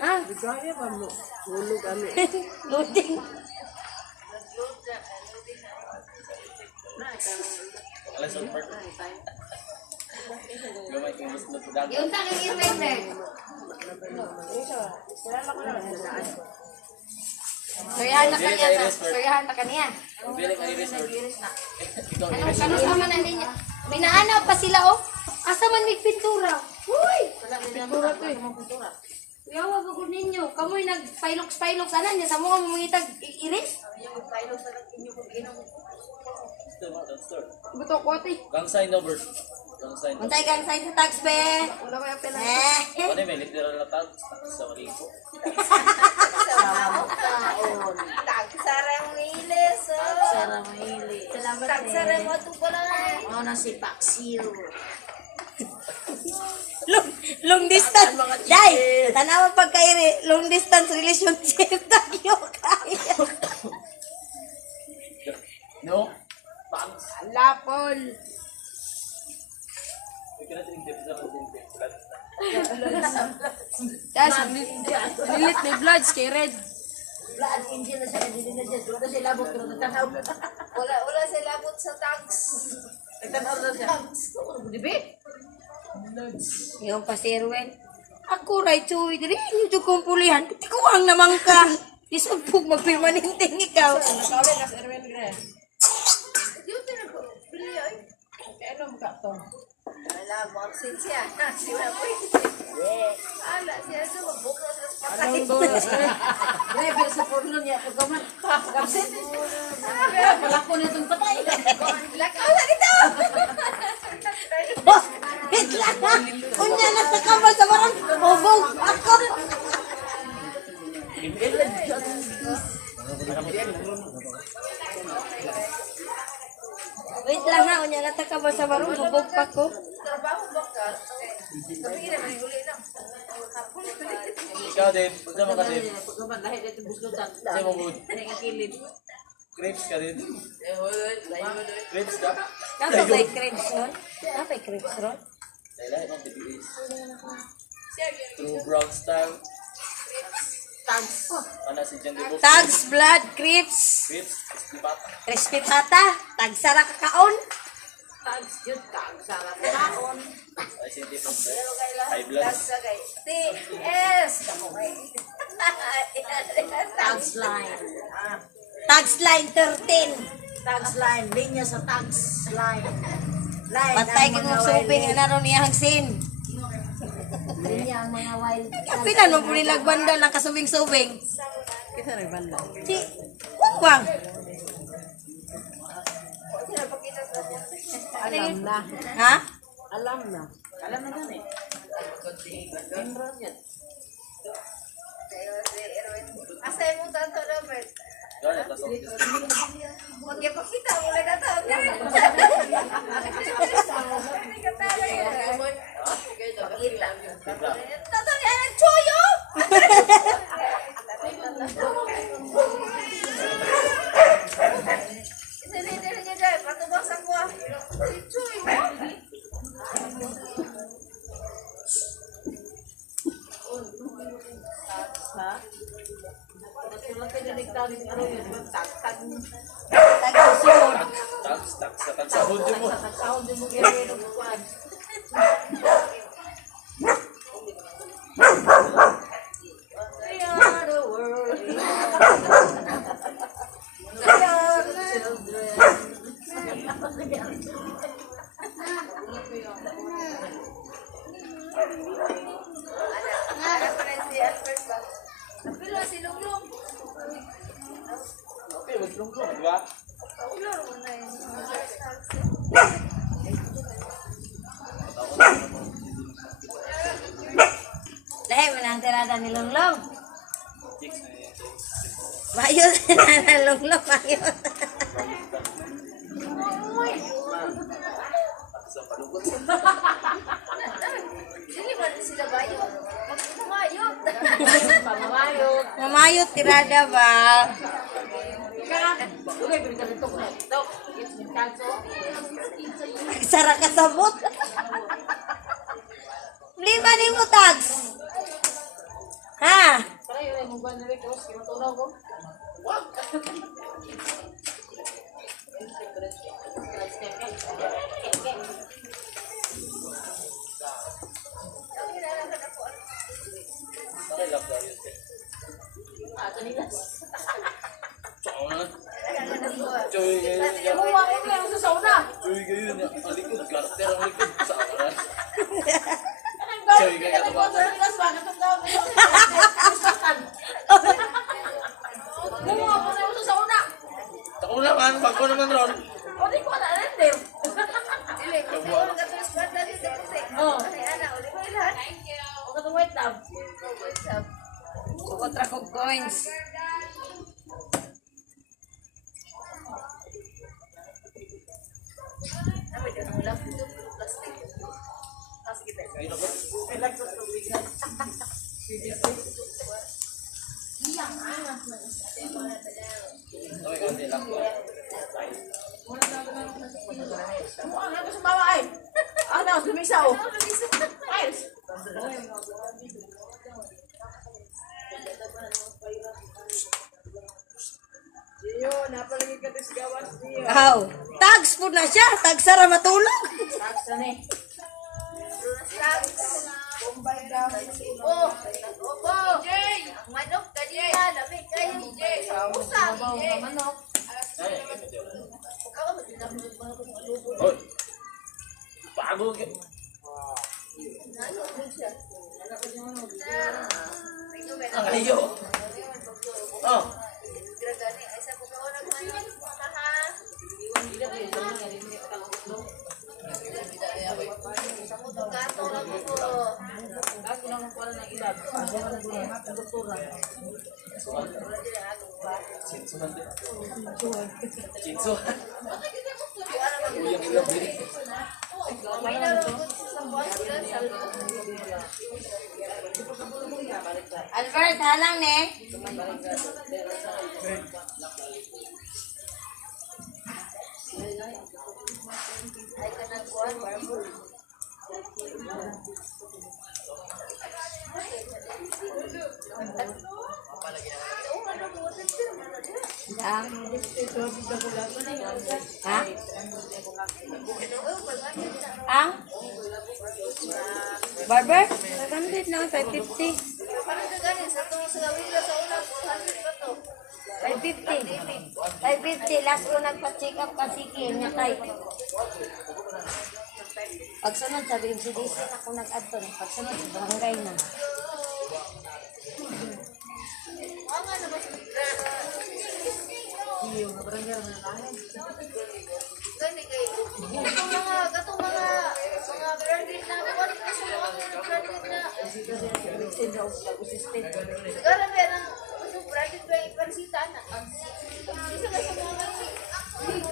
Ah, Gaya ba mo? Hulog kami. loading. Lesson part. Gamay kong gusto na dagat. Yung tanging inventor. Soryahan na kaniya. Bilik ay resort. Ikaw ay resort. Ano sama na ninyo? May naanaw pa sila oh. Asa man may pintura? Uy! Pintura to eh. Yawa ba ko ninyo? Kamoy nag-pilox. Ano niya? Sa mga mumungitag iris? Buto ko ate. Gang sign over. Gang sign. Untay kang sign sa tax be. Wala ko yung pila. Ano may literal na tag sa Marico. Tagsarang milis. Salamat Tagsarang mo ito pala. long distance. Dai, tanawa pagkairi long distance relationship tayo kaya. No? Lapol. Yes, nilit may blood kay red. Wala sa labot sa tags. Yung pa si Erwin. Ako ray chuy diri inyo jud kong pulihan. Tikuang naman ka. Isumpog magpermanenteng ikaw. Nakawin kas Erwin gre. Ano mo ka to? Wala, baksin siya. Sila po. Ala, siya sa mabuko sa patay. Anong doon? Grabe sa porno niya pag gaman. Kapsit. Palako na itong patay. Lakaw ito! Oh, wait lang ha. Unya na sa kamay sa barang. Bobog ako. Wait lang ha. Unya na sa kamay sa barang. Bobog pa ko. Trabaho ba ka? Sabi na, may huli lang. Ikaw din. Punta mo ka din. Pag gaman lahit itong buslutan. Sa'yo mo mood. Ano yung kilid? Crepes ka din. Crepes ka? Napay crepes ron? Napay crepes ron? Dahil ang tipilis. True brown style. Tags. Ano si John Debo? Tags, blood, crepes. Crepes. Lipat. Crispy pata. Tagsara kakaon. Tags yun ka. Ang sarap na kaon. Ay, sinti po. High blood. Sagay. TS! Tags line. Tags line 13. Tags line. Linya sa tags line. Line. Patay ka ng suping na naroon niya hangsin. Linya ang mga wild. Pinan mo po nilag banda ng kasubing-subing. Kita rin banda. Si, wang. Alam na. Ha? Alam na. Alam na yan eh. Asay mo tanto, Robert. Gano'n, tas okay. Magpakita mo lang na ito. Tato niya ang choyo! Isa-leader niya dyan, patubos ako. Choy mo? Tag-susod. Sa tagsahod din mo. Okay, maglunglong, di ba? Lahi, manang tirada ni Longlong. Bayot na Longlong, bayot. Mamayot, tirada ba? Sara ka sabot. Lima ni mo, Tags. Ha? Cuy, ngayon, ang likod, garter ang likod, sa akaran. Cuy, kaya ka ba? Ako naman, bago naman ron. Kontra ko coins. Aw, Tags po na siya. Tags Sara matulog. Hoy, bago ka. Ang ayo. Oh. Cinso. Uyang ilab din. Albert, halang ne. Ha? Ang? Barber? 500 na, 550. 550. Last ko nagpa-check up kasi niya kay. Pagsunod sa BMCDC na ako nag-add to. Pagsunod sa barangay na.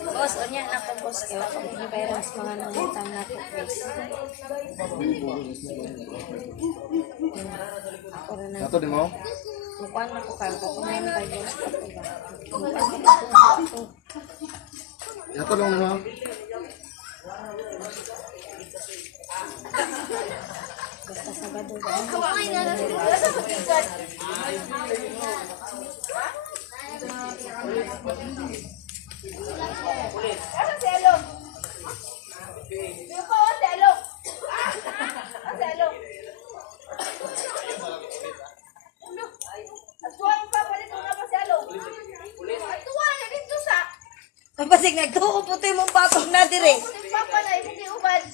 Boss, onya na ako boss. Kaya ako may mas mga nangutang na ako please. Ako rin na. Ato din mo? Mukuhan na ko kayo. Kukumain pa yun. Ato lang naman. Basta Sabado ba? Asa si Along? Yung pa, si Along. Si Along. Atuan pa, palit mo na pa si Along. Atuan na dito sa. Kapasig nagtuo puti mong papag na dire. Kunin pa pa na, hindi ubad.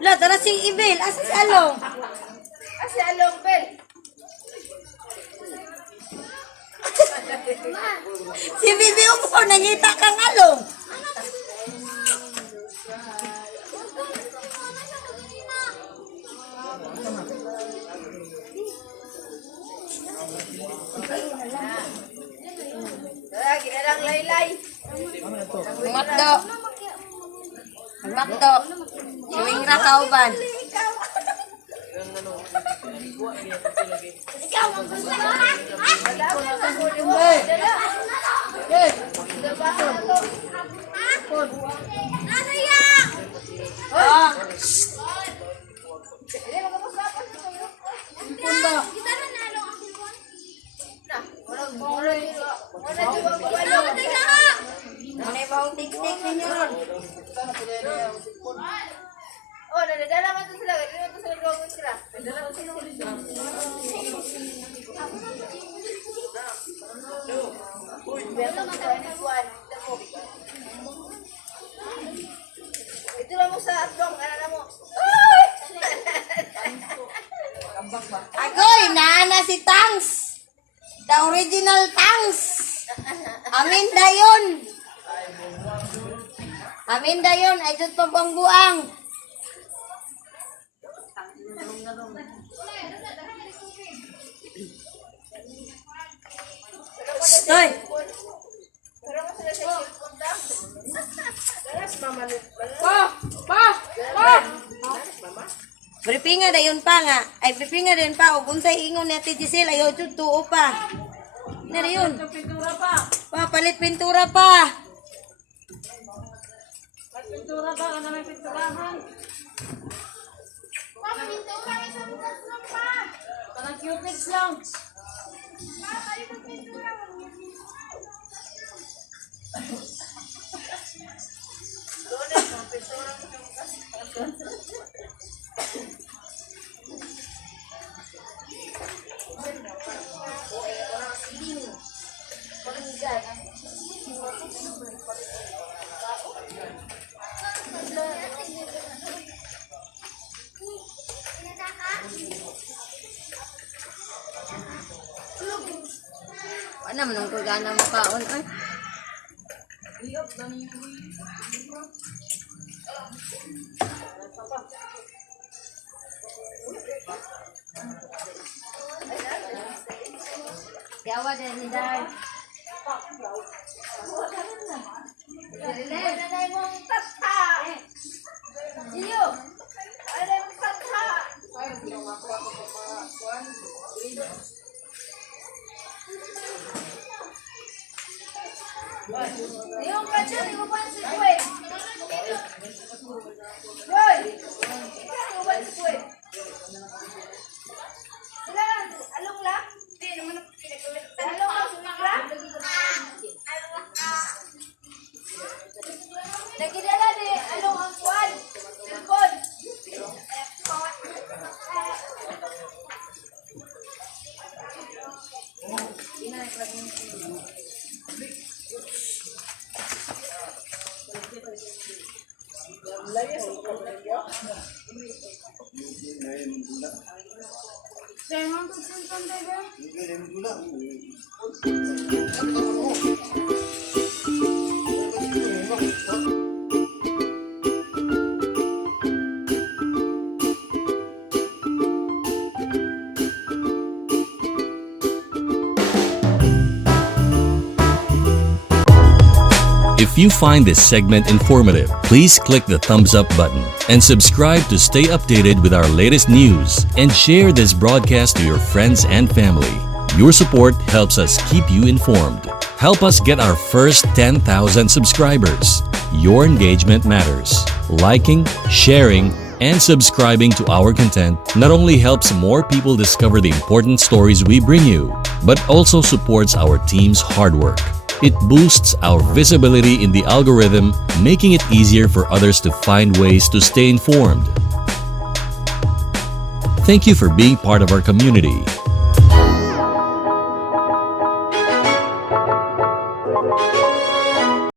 La, tara si Ibel. Asa si Along? Si Along, Bel. Si Bibi Upo, nangita kang Along. Lagi na lang laylay. Ang makdo. Ang makdo. Iwing rakauban. Ano yung tik-tik ninyo ron? Oh, nadadala man to sila. Ganyan man to sila gawin sila. Nadadala man sila. Ito lang mo sa atlong. Ano mo? Agoy, naana si Tangs. The original Tangs. Amin dayon. Amin dayon. Ay dut pabangguang. Hoy. Pero mo sila sa cellphone lang. Galas, mamalit. Bripinga dayon pa nga. Ay bripinga dayon pa. Ug unsay ingon ni Ate Giselle ayo jud tuo pa. Na dayon. Pintura pa. Pa palit pintura pa. Pintura pa ano may pinturahan. Parang cutics lang. Ano man ang kagana mo kaon ay? Yawa din ni Dad. Nanay mong tata. Iyo. Nanay mong tata. Yung kacang, yung pansit kue. Roy! Yung pansit kue. Ilan? Along lang? Hindi, naman ako pinagkawin. Along lang, sumikla? Nagkidala di, along ang kuwan. Silpon. If you find this segment informative, please click the thumbs up button and subscribe to stay updated with our latest news, and share this broadcast to your friends and family. Your support helps us keep you informed. Help us get our first 10,000 subscribers. Your engagement matters. Liking, sharing, and subscribing to our content not only helps more people discover the important stories we bring you, but also supports our team's hard work. It boosts our visibility in the algorithm, making it easier for others to find ways to stay informed. Thank you for being part of our community.